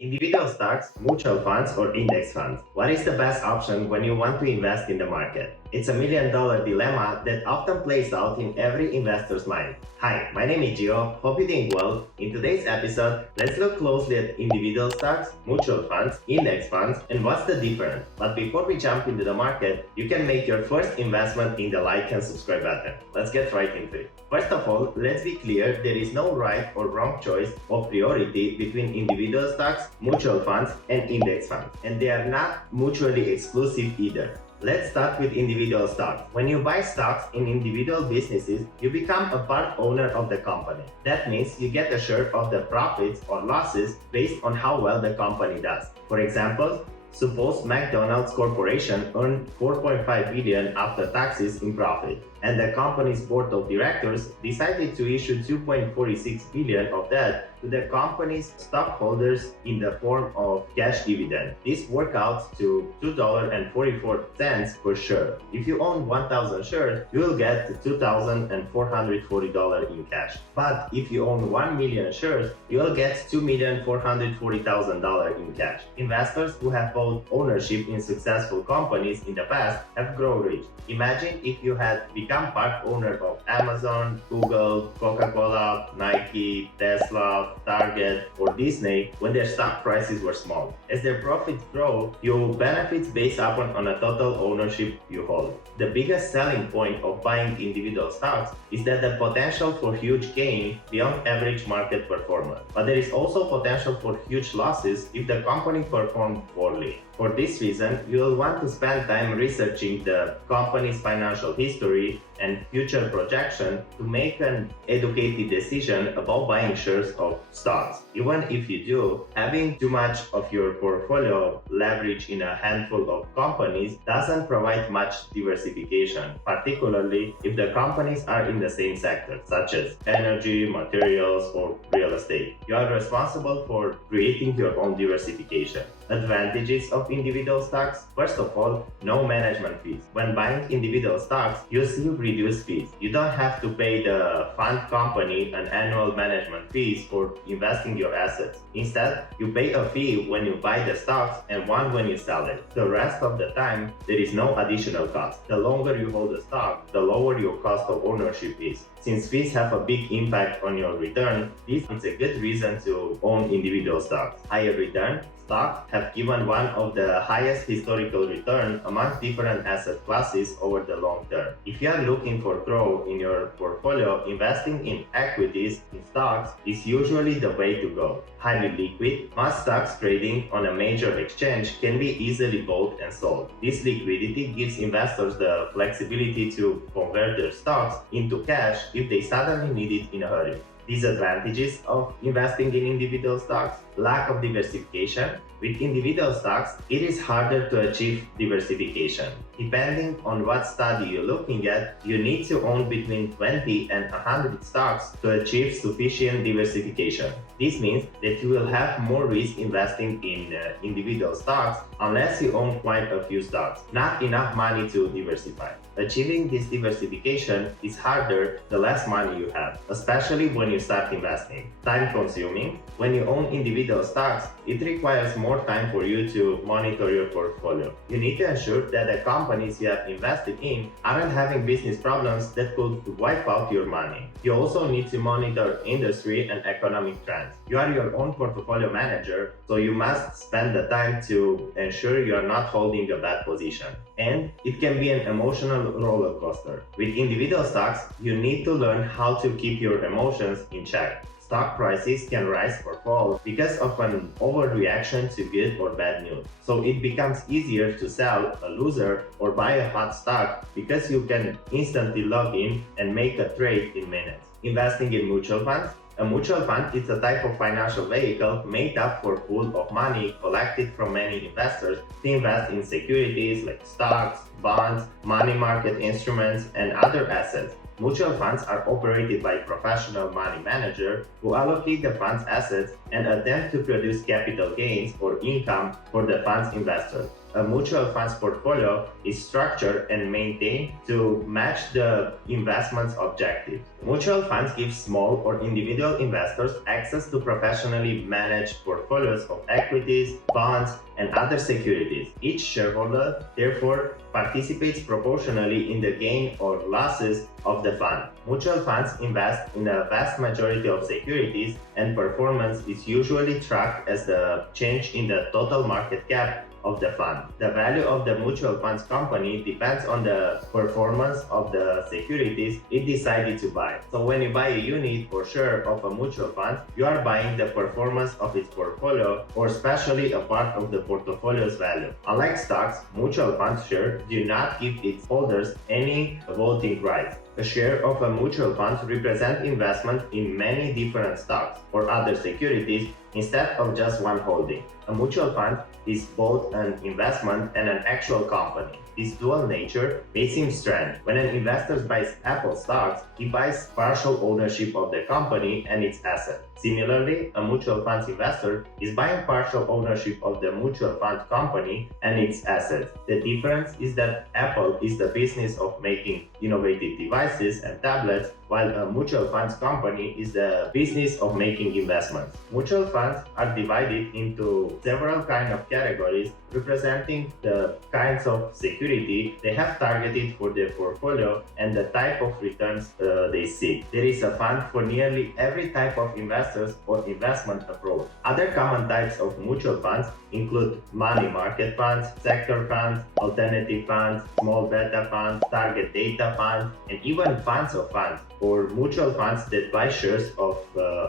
Individual stocks, mutual funds, or index funds. What is the best option when you want to invest in the market? It's a $1 million dilemma that often plays out in every investor's mind. Hi, my name is Gio. Hope you're doing well. In today's episode, let's look closely at individual stocks, mutual funds, index funds, and what's the difference. But before we jump into the market, you can make your first investment in the like and subscribe button. Let's get right into it. First of all, let's be clear, there is no right or wrong choice of priority between individual stocks, mutual funds, and index funds, and they are not mutually exclusive either. Let's start with individual stocks. When you buy stocks in individual businesses, you become a part owner of the company. That means you get a share of the profits or losses based on how well the company does. For example, suppose McDonald's Corporation earned 4.5 billion after taxes in profit, and the company's board of directors decided to issue 2.46 billion of that to the company's stockholders in the form of cash dividend. This works out to $2.44 per share. If you own 1,000 shares, you will get $2,440 in cash. But if you own 1 million shares, you will get $2,440,000 in cash. Investors who have bought ownership in successful companies in the past have grown rich. Imagine if you had become part owner of Amazon, Google, Coca-Cola, Nike, Tesla, Target, or Disney when their stock prices were small. As their profits grow, you benefit based upon on a total ownership you hold. The biggest selling point of buying individual stocks is that the potential for huge gain beyond average market performance. But there is also potential for huge losses if the company performed poorly. For this reason, you will want to spend time researching the company's financial history and future projection to make an educated decision about buying shares of stocks. Even if you do, having too much of your portfolio leveraged in a handful of companies doesn't provide much diversification, particularly if the companies are in the same sector, such as energy, materials, or real estate. You are responsible for creating your own diversification. Advantages of individual stocks: first of all, no management fees. When buying individual stocks, you still reduce fees. You don't have to pay the fund company an annual management fees for investing your assets. Instead, you pay a fee when you buy the stocks and one when you sell it. The rest of the time, there is no additional cost. The longer you hold the stock, the lower your cost of ownership is. Since fees have a big impact on your return, this is a good reason to own individual stocks. Higher return: stocks have given one of the highest historical return among different asset classes over the long term. If you are looking for growth in your portfolio, investing in equities in stocks is usually the way to go. Highly liquid, mass stocks trading on a major exchange can be easily bought and sold. This liquidity gives investors the flexibility to convert their stocks into cash if they suddenly need it in a hurry. Disadvantages of investing in individual stocks: lack of diversification. With individual stocks, it is harder to achieve diversification. Depending on what study you're looking at, you need to own between 20 and 100 stocks to achieve sufficient diversification. This means that you will have more risk investing in individual stocks unless you own quite a few stocks, not enough money to diversify. Achieving this diversification is harder the less money you have, especially when you start investing. Time consuming. When you own individual stocks, it requires more time for you to monitor your portfolio. You need to ensure that the companies you have invested in aren't having business problems that could wipe out your money. You also need to monitor industry and economic trends. You are your own portfolio manager, so you must spend the time to ensure you are not holding a bad position. And it can be an emotional roller coaster. With individual stocks, you need to learn how to keep your emotions in check. Stock prices can rise or fall because of an overreaction to good or bad news. So it becomes easier to sell a loser or buy a hot stock because you can instantly log in and make a trade in minutes. Investing in mutual funds. A mutual fund is a type of financial vehicle made up for pool of money collected from many investors to invest in securities like stocks, bonds, money market instruments, and other assets. Mutual funds are operated by professional money managers who allocate the fund's assets and attempt to produce capital gains or income for the fund's investors. A mutual funds portfolio is structured and maintained to match the investment's objectives. Mutual funds give small or individual investors access to professionally managed portfolios of equities, bonds, and other securities. Each shareholder, therefore, participates proportionally in the gain or losses of the fund. Mutual funds invest in a vast majority of securities, and performance is usually tracked as the change in the total market cap of the fund. The value of the mutual funds company depends on the performance of the securities it decided to buy. So when you buy a unit or share of a mutual fund, you are buying the performance of its portfolio, or especially a part of the portfolio's value. Unlike stocks, mutual fund shares do not give its holders any voting rights. A share of a mutual fund represents investment in many different stocks or other securities instead of just one holding. A mutual fund is both an investment and an actual company. This dual nature may seem strange. When an investor buys Apple stocks, he buys partial ownership of the company and its assets. Similarly, a mutual funds investor is buying partial ownership of the mutual fund company and its assets. The difference is that Apple is the business of making innovative devices and tablets, while a mutual funds company is the business of making investments. Mutual funds are divided into several kinds of categories representing the kinds of security they have targeted for their portfolio and the type of returns they seek. There is a fund for nearly every type of investors or investment approach. Other common types of mutual funds include money market funds, sector funds, alternative funds, small beta funds, target data funds, and even funds of funds, or mutual funds that buy shares of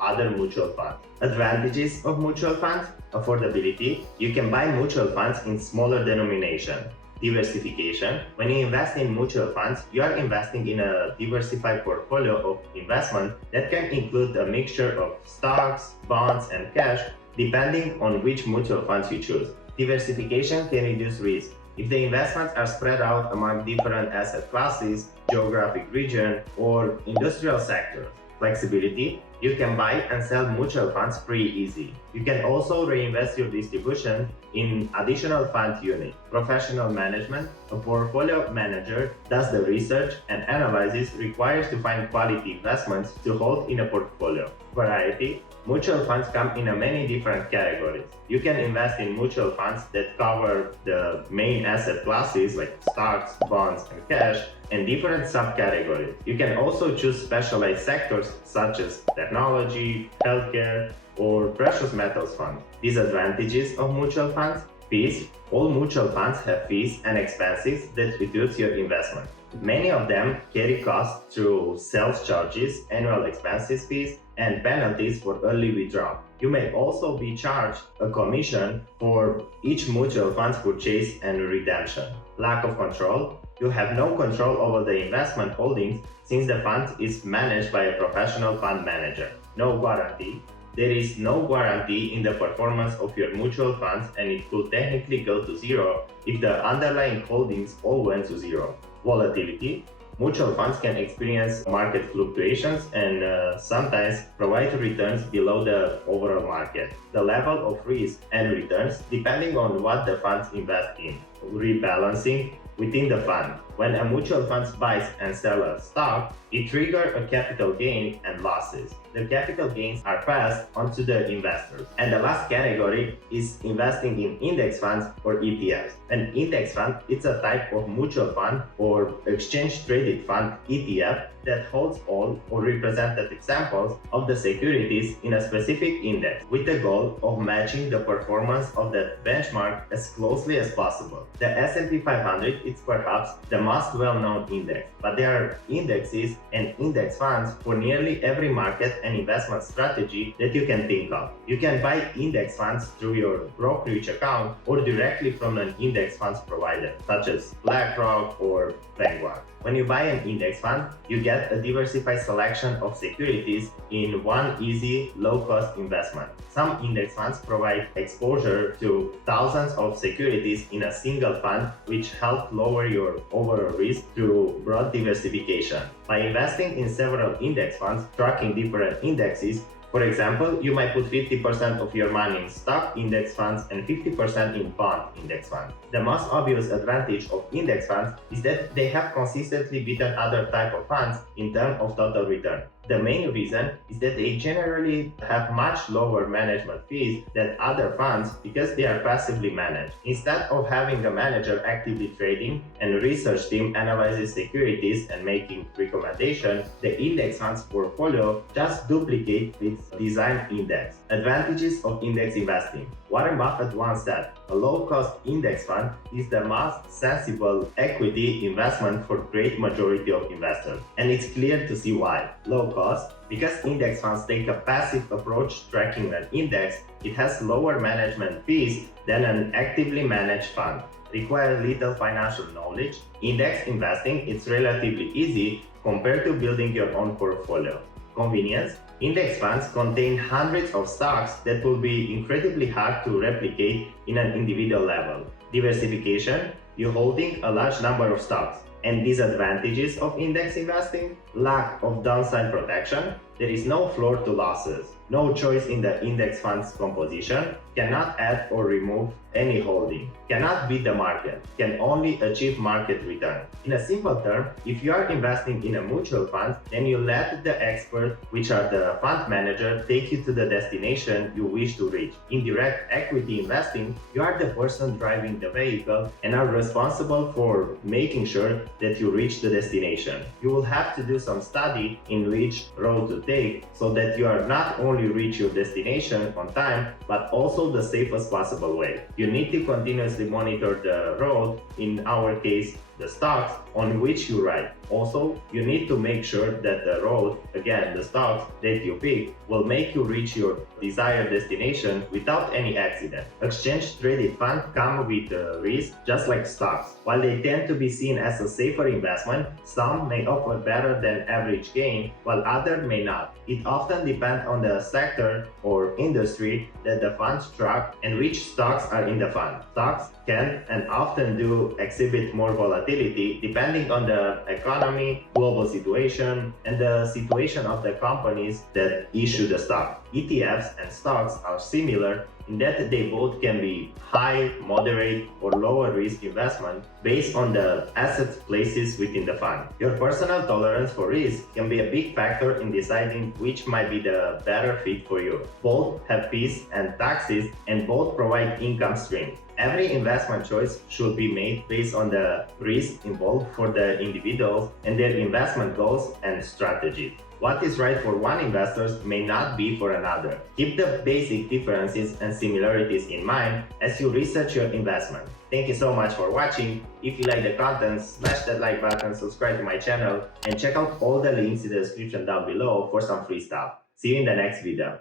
other mutual funds. Advantages of mutual funds: affordability. You can buy mutual funds in smaller denomination. Diversification. When you invest in mutual funds, you are investing in a diversified portfolio of investment that can include a mixture of stocks, bonds, and cash, depending on which mutual funds you choose. Diversification can reduce risk. If the investments are spread out among different asset classes, geographic region, or industrial sectors. Flexibility. You can buy and sell mutual funds pretty easy. You can also reinvest your distribution in additional fund units. Professional management. A portfolio manager does the research and analysis required to find quality investments to hold in a portfolio. Variety. Mutual funds come in many different categories. You can invest in mutual funds that cover the main asset classes like stocks, bonds, and cash, and different subcategories. You can also choose specialized sectors such as technology, healthcare, or precious metals funds. Disadvantages of mutual funds: fees. All mutual funds have fees and expenses that reduce your investment. Many of them carry costs through sales charges, annual expenses fees, and penalties for early withdrawal. You may also be charged a commission for each mutual fund's purchase and redemption. Lack of control. You have no control over the investment holdings since the fund is managed by a professional fund manager. No guarantee. There is no guarantee in the performance of your mutual funds, and it could technically go to zero if the underlying holdings all went to zero. Volatility. Mutual funds can experience market fluctuations and sometimes provide returns below the overall market. The level of risk and returns depending on what the funds invest in. Rebalancing within the fund. When a mutual fund buys and sells a stock, it triggers a capital gain and losses. The capital gains are passed on to the investors. And the last category is investing in index funds or ETFs. An index fund is a type of mutual fund or exchange traded fund ETF that holds all or representative samples of the securities in a specific index with the goal of matching the performance of that benchmark as closely as possible. The S&P 500 is perhaps the most well-known index, but there are indexes and index funds for nearly every market and investment strategy that you can think of. You can buy index funds through your brokerage account or directly from an index funds provider, such as BlackRock or Vanguard. When you buy an index fund, you get a diversified selection of securities in one easy, low-cost investment. Some index funds provide exposure to thousands of securities in a single fund, which help lower your overall risk through broad diversification. By investing in several index funds, tracking different indexes, For example, you might put 50% of your money in stock index funds and 50% in bond index funds. The most obvious advantage of index funds is that they have consistently beaten other type of funds in terms of total return. The main reason is that they generally have much lower management fees than other funds because they are passively managed. Instead of having a manager actively trading and a research team analyzes securities and making recommendations, the index funds portfolio just duplicates its design index. Advantages of index investing. Warren Buffett once said, a low-cost index fund is the most sensible equity investment for great majority of investors. And it's clear to see why. Low cost, because index funds take a passive approach tracking an index, it has lower management fees than an actively managed fund. Requires little financial knowledge. Index investing is relatively easy compared to building your own portfolio. Convenience. Index funds contain hundreds of stocks that will be incredibly hard to replicate in an individual level. Diversification. You're holding a large number of stocks. And disadvantages of index investing? Lack of downside protection. There is no floor to losses. No choice in the index fund's composition. Cannot add or remove any holding. Cannot beat the market. Can only achieve market return. In a simple term, if you are investing in a mutual fund, then you let the expert, which are the fund manager, take you to the destination you wish to reach. In direct equity investing, you are the person driving the vehicle and are responsible for making sure that you reach the destination. You will have to do some study in which road to take so that you are not only reach your destination on time, but also the safest possible way. You need to continuously monitor the road, in our case, the stocks on which you ride. Also, you need to make sure that the road, again, the stocks that you pick, will make you reach your desired destination without any accident. Exchange-traded funds come with risk just like stocks. While they tend to be seen as a safer investment, some may offer better than average gain, while others may not. It often depends on the sector or industry that the funds track and which stocks are in the fund. Stocks can and often do exhibit more volatility depending on the economy, global situation, and the situation of the companies that issue the stock. ETFs and stocks are similar in that they both can be high, moderate, or lower risk investment based on the assets placed within the fund. Your personal tolerance for risk can be a big factor in deciding which might be the better fit for you. Both have fees and taxes, and both provide income streams. Every investment choice should be made based on the risk involved for the individuals and their investment goals and strategies. What is right for one investor may not be for another. Keep the basic differences and similarities in mind as you research your investment. Thank you so much for watching. If you like the content, smash that like button, subscribe to my channel, and check out all the links in the description down below for some free stuff. See you in the next video.